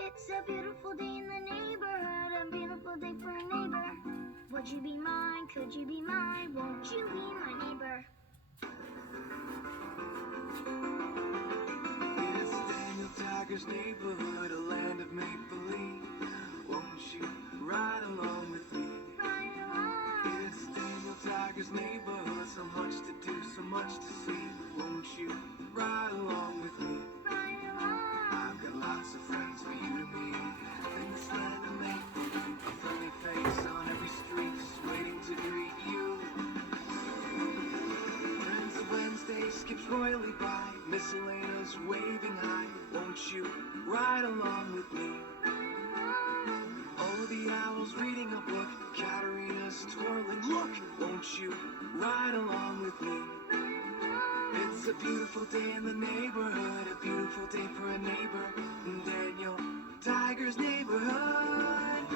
It's a beautiful day in the neighborhood, a beautiful day for a neighbor. Would you be mine? Could you be mine? Won't you be my neighbor? It's Daniel Tiger's neighborhood, a land of make-believe. Won't you ride along with me? Ride along. It's Daniel Tiger's neighborhood, so much to do, so much to see. Won't you ride along with me? Ride along. I've got lots of friends for you to meet. In this land of make-believe, a friendly face on every street, just waiting to greet you. Friends of Wednesday skips royally by, miscellaneous waving high. Won't you ride along with me? Oh, the owl's reading a book, Katerina's twirling. Look, won't you ride along with me? It's a beautiful day in the neighborhood, a beautiful day for a neighbor. In Daniel Tiger's neighborhood.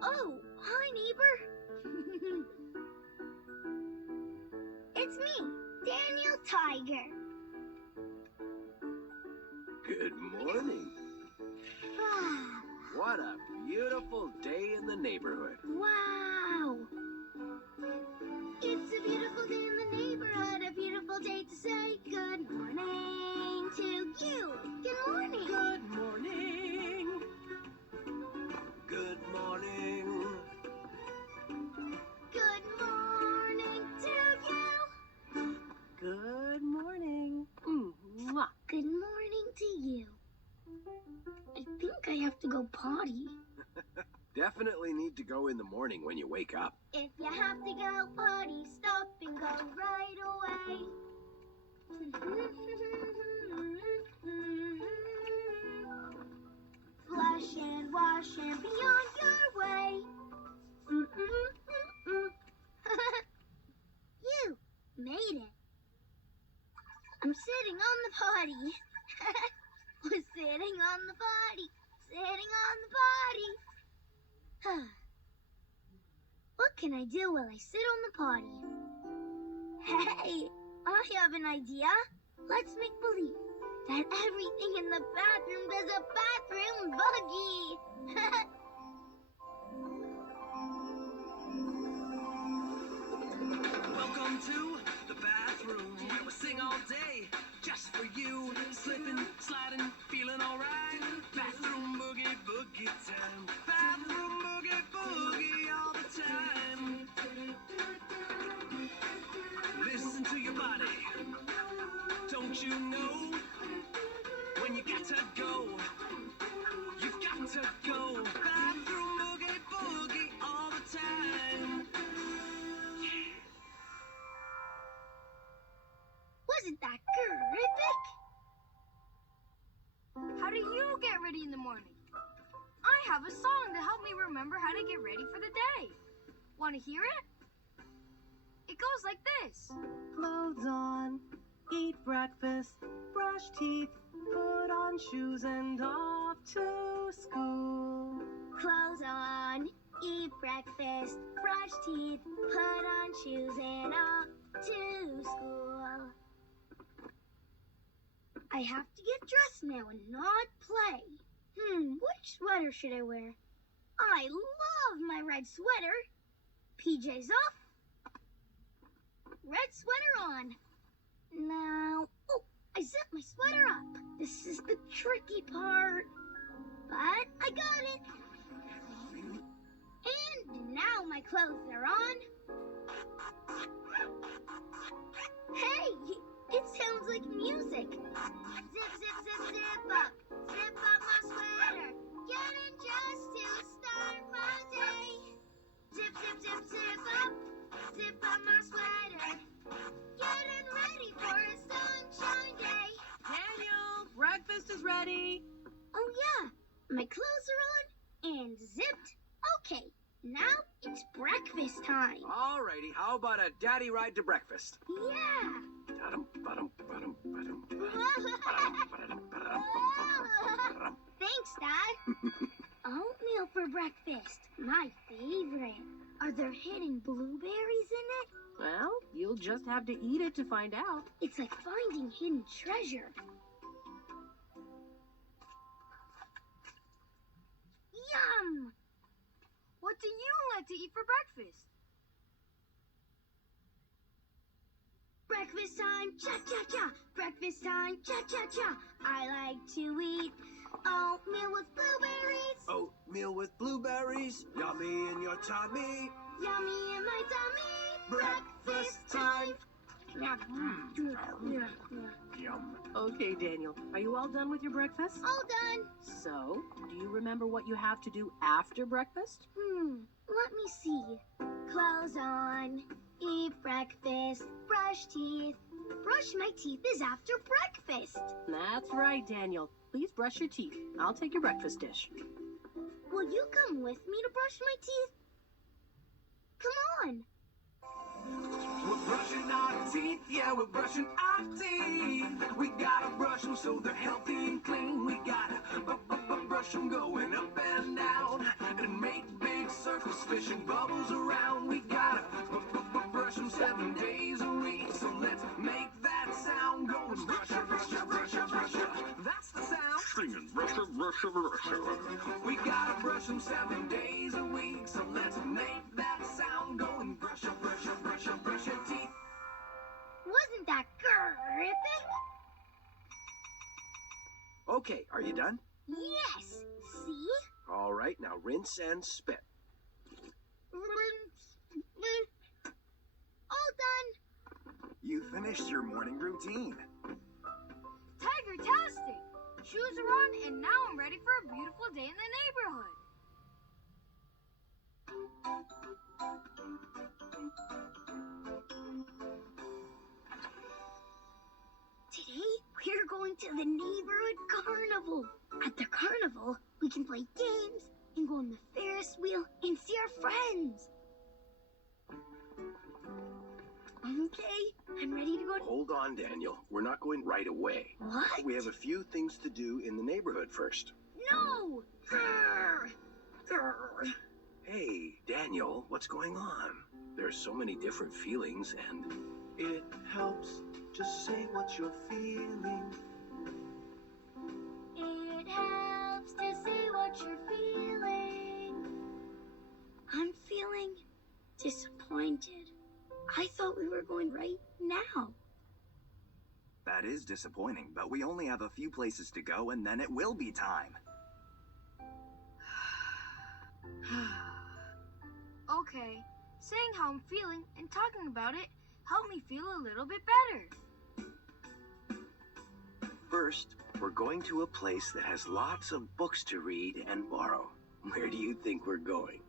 Oh, hi, neighbor. It's me, Daniel Tiger. Good morning. What a beautiful day in the neighborhood. Wow. It's a beautiful day in the neighborhood, a beautiful day to say good morning to you. Good morning. Good morning. Good morning. Good morning to you. Good morning. Mwah. Good morning to you. I think I have to go potty. Definitely need to go in the morning when you wake up. If you have to go potty, stop and go right away. Flush and wash and be on your way. You made it. I'm sitting on the potty. Was sitting on the potty. Sitting on the potty. What can I do while I sit on the potty? Hey, I have an idea. Let's make believe that everything in the bathroom does a bathroom buggy. Welcome to the bathroom where we sing all day just for you. Slipping, sliding, feeling alright. Bathroom boogie, boogie time. Bathroom boogie, boogie all the time. Listen to your body. Don't you know? When you got to go, you've got to go. Bathroom boogie, boogie all the time. Wasn't that terrific? How do you get ready in the morning? I have a song to help me remember how to get ready for the day. Want to hear it? It goes like this. Clothes on, eat breakfast, brush teeth, put on shoes and off to school. Clothes on, eat breakfast, brush teeth, put on shoes and off to school. I have to get dressed now and not play. Which sweater should I wear? I love my red sweater. PJs off. Red sweater on. Now, I zip my sweater up. This is the tricky part. But I got it. And now my clothes are on. Hey, it sounds like music. Zip, zip, zip, zip up. Zip up my sweater. Getting dressed to start my day. Zip, zip, zip, zip up. Zip up my sweater. Getting ready for a sunshine day. Daniel, breakfast is ready. Oh yeah, my clothes are on and zipped. Okay, now it's breakfast time. Alrighty, how about a daddy ride to breakfast? Yeah. Ba-dum, ba-dum, ba-dum, ba-dum, ba-dum, ba-dum, ba-dum, ba-dum. Thanks, Dad. Oatmeal for breakfast, my favorite. Are Are there hidden blueberries in it? Well, you'll just have to eat it to find out. It's like finding hidden treasure. Yum! What do you like to eat for breakfast? Breakfast time, cha-cha-cha. Breakfast time, cha-cha-cha. I like to eat oatmeal with blueberries. Oatmeal with blueberries, yummy in your tummy. Yummy in my tummy. Breakfast time. Yum. Okay, Daniel, are you all done with your breakfast? All done. So, do you remember what you have to do after breakfast? Let me see. Clothes on, eat breakfast, brush teeth. Brush my teeth is after breakfast. That's right, Daniel. Please brush your teeth. I'll take your breakfast dish. Will you come with me to brush my teeth? Come on. We're brushing our teeth, yeah, we're brushing our teeth. We gotta brush them so they're healthy and clean. We gotta brush them going up and down and make big circles, fishing bubbles around. We gotta brush them 7 days a week. So let's make that sound going. Brusha, brusha, brusha, brusha. That's the sound. Singing brusha, brusha, brusha. We gotta brush them 7 days a week. So let's make that sound going. Brusha, brusha, brusha, brush your teeth. Wasn't that terrific? Okay, are you done? Yes. See? All right, now rinse and spit. All done. You finished your morning routine. Tiger-tastic! Shoes are on, and now I'm ready for a beautiful day in the neighborhood. Today, we're going to the neighborhood carnival. At the carnival, we can play games and go on the Ferris wheel and see our friends. Okay, I'm ready to go. Hold on, Daniel. We're not going right away. What? We have a few things to do in the neighborhood first. No! Grr. Grr. Hey, Daniel, what's going on? There's so many different feelings, and It helps to say what you're feeling. It helps to say what you're feeling. I'm feeling disappointed. I thought we were going right now. That is disappointing, but we only have a few places to go and then it will be time. Okay, saying how I'm feeling and talking about it helped me feel a little bit better. first, we're going to a place that has lots of books to read and borrow. Where do you think we're going?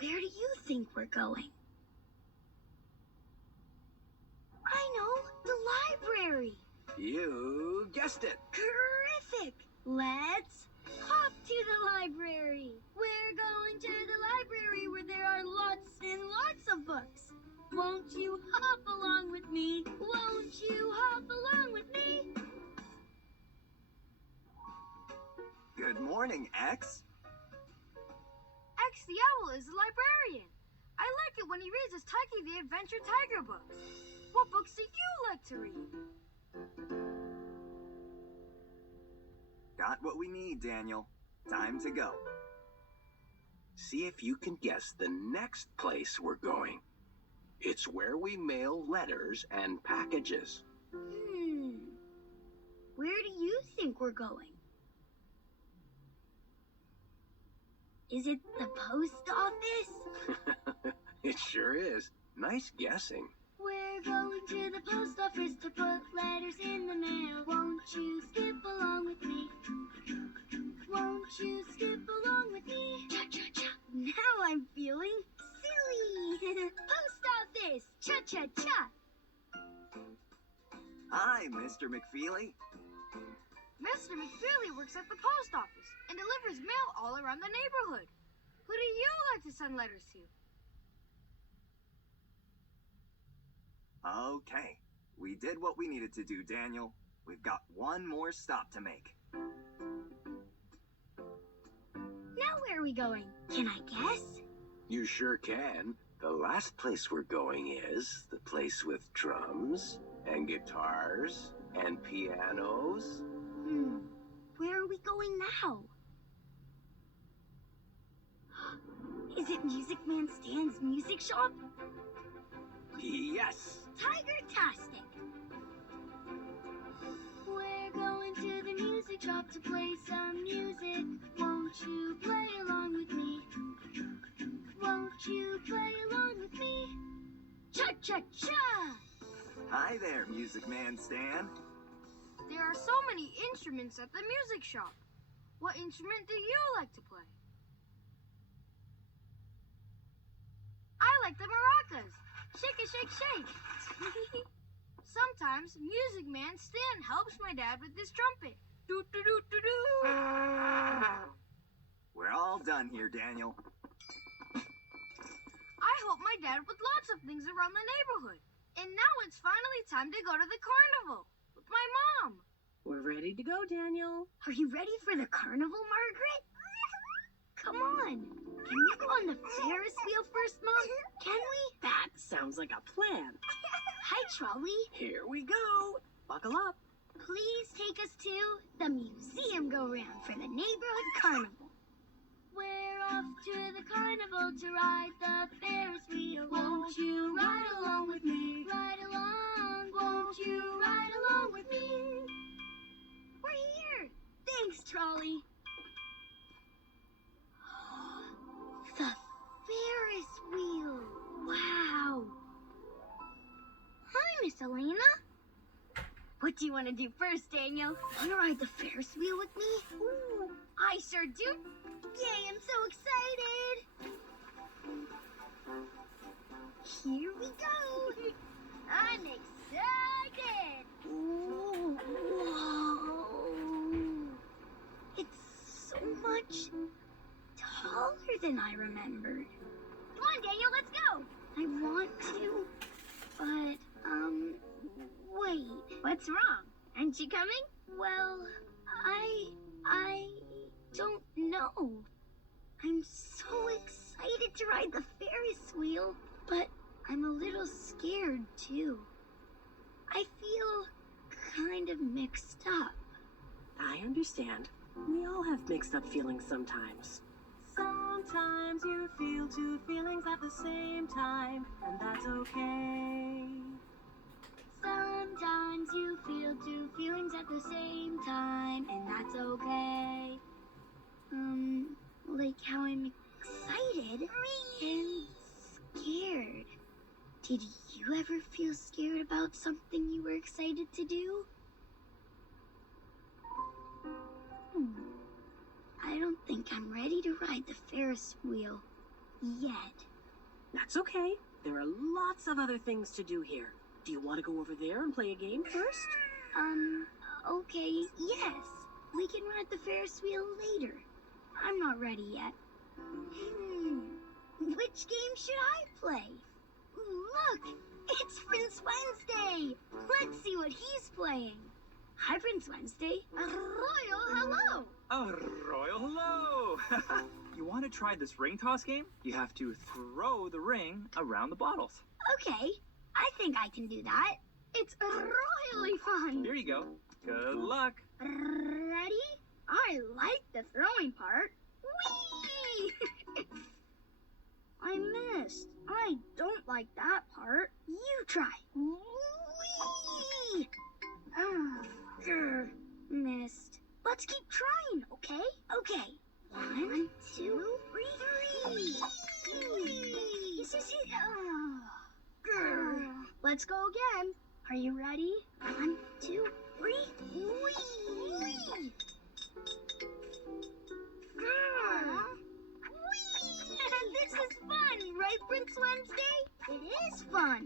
Where do you think we're going? I know, the library. You guessed it. Terrific! Let's hop to the library. We're going to the library where there are lots and lots of books. Won't you hop along with me? Won't you hop along with me? Good morning, X. X the Owl is a librarian. I like it when he reads his Tucky the Adventure Tiger books. What books do you like to read? Got what we need, Daniel. Time to go. See if you can guess the next place we're going. It's where we mail letters and packages. Where do you think we're going? Is it the post office? It sure is. Nice guessing. We're going to the post office to put letters in the mail. Won't you skip along with me? Won't you skip along with me? Cha-cha-cha. Now I'm feeling silly. Post office. Cha-cha-cha. Hi, Mr. McFeely. Mr. McFeely works at the post office and delivers mail all around the neighborhood. Who do you like to send letters to? Okay, we did what we needed to do, Daniel. We've got one more stop to make. Now where are we going? Can I guess? You sure can. The last place we're going is the place with drums and guitars and pianos. Where are we going now? Is it Music Man Stan's music shop? Yes. Tiger-tastic! We're going to the music shop to play some music. Won't you play along with me? Won't you play along with me? Cha-cha-cha! Hi there, Music Man Stan. There are so many instruments at the music shop. What instrument do you like to play? I like the maracas. Shake it, shake, shake. Sometimes Music Man Stan helps my dad with his trumpet. Do-do-do-do-do. We're all done here, Daniel. I help my dad with lots of things around the neighborhood. And now it's finally time to go to the carnival with my mom. We're ready to go, Daniel. Are you ready for the carnival, Margaret? Come on. Can we go on the Ferris wheel first, Mom? Can we? That sounds like a plan. Hi, Trolley. Here we go. Buckle up. Please take us to the museum go-round for the neighborhood carnival. We're off to the carnival to ride the Ferris wheel. Won't you ride along with me? Ride along. Won't you ride along with me? We're here. Thanks, Trolley. The Ferris wheel. Wow. Hi, Miss Elena. What do you want to do first, Daniel? Want to ride the Ferris wheel with me? Ooh, I sure do. Yay, I'm so excited. Here we go. I'm excited. Ooh, whoa. It's so much taller than I remembered. Come on, Daniel, let's go. I want to, but, wait. What's wrong? Aren't you coming? Well, I don't know. I'm so excited to ride the Ferris wheel, but I'm a little scared, too. I feel kind of mixed up. I understand. We all have mixed up feelings sometimes. Sometimes you feel two feelings at the same time, and that's okay. Sometimes you feel two feelings at the same time, and that's okay. Like how I'm excited and scared. Did you ever feel scared about something you were excited to do? I don't think I'm ready to ride the Ferris wheel yet. That's okay. There are lots of other things to do here. Do you want to go over there and play a game first? Okay, yes. We can ride the Ferris wheel later. I'm not ready yet. Which game should I play? Look, it's Prince Wednesday. Let's see what he's playing. Hi, Prince Wednesday. A royal hello. Oh, royal hello! You want to try this ring toss game? You have to throw the ring around the bottles. Okay, I think I can do that. It's royally fun. Here you go. Good luck. Ready? I like the throwing part. Whee! I missed. I don't like that part. You try. Whee! Missed. Let's keep trying, okay? Okay. 1, 2, 3. Whee! Let's go again. Are you ready? 1, 2, 3. Whee! This is fun, right, Prince Wednesday? It is fun.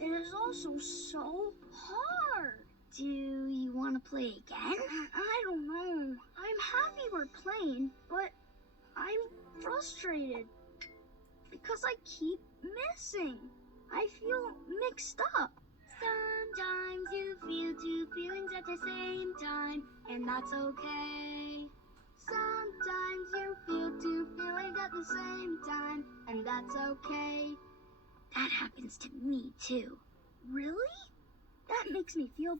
It is also so hard. Do you want to play again? I don't know. I'm happy we're playing, but I'm frustrated because I keep missing. I feel mixed up. Sometimes you feel two feelings at the same time, and that's okay. Sometimes you feel the same time, and that's okay. That happens to me, too. Really? That makes me feel